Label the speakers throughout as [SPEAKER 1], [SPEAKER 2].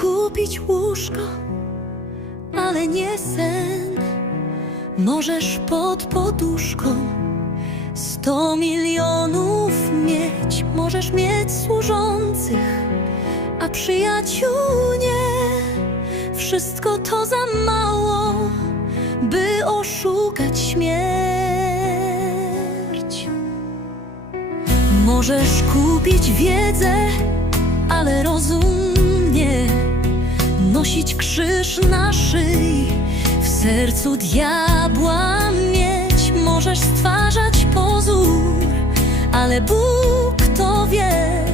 [SPEAKER 1] kupić łóżko, ale nie sen. Możesz pod poduszką sto milionów mieć, możesz mieć służących, a przyjaciół nie. Wszystko to za mało, by oszukać śmierć. Możesz kupić wiedzę, ale rozum nosić krzyż na szyi, w sercu diabła mieć. Możesz stwarzać pozór, ale Bóg to wie,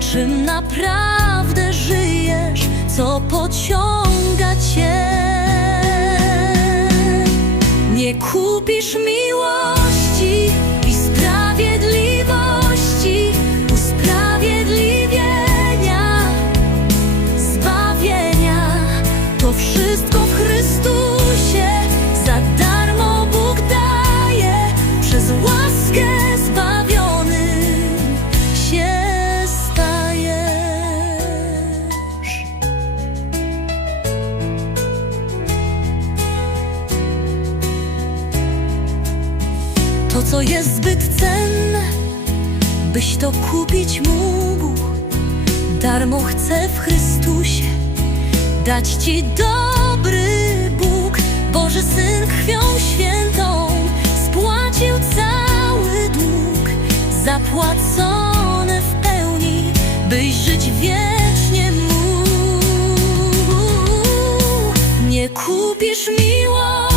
[SPEAKER 1] czym naprawdę żyjesz, co pociąga cię. Nie kupisz miłości co jest zbyt cenne, byś to kupić mógł. Darmo chcę w Chrystusie dać ci dobry Bóg. Boży Syn krwią świętą spłacił cały dług, zapłacone w pełni, byś żyć wiecznie mógł. Nie kupisz miłości.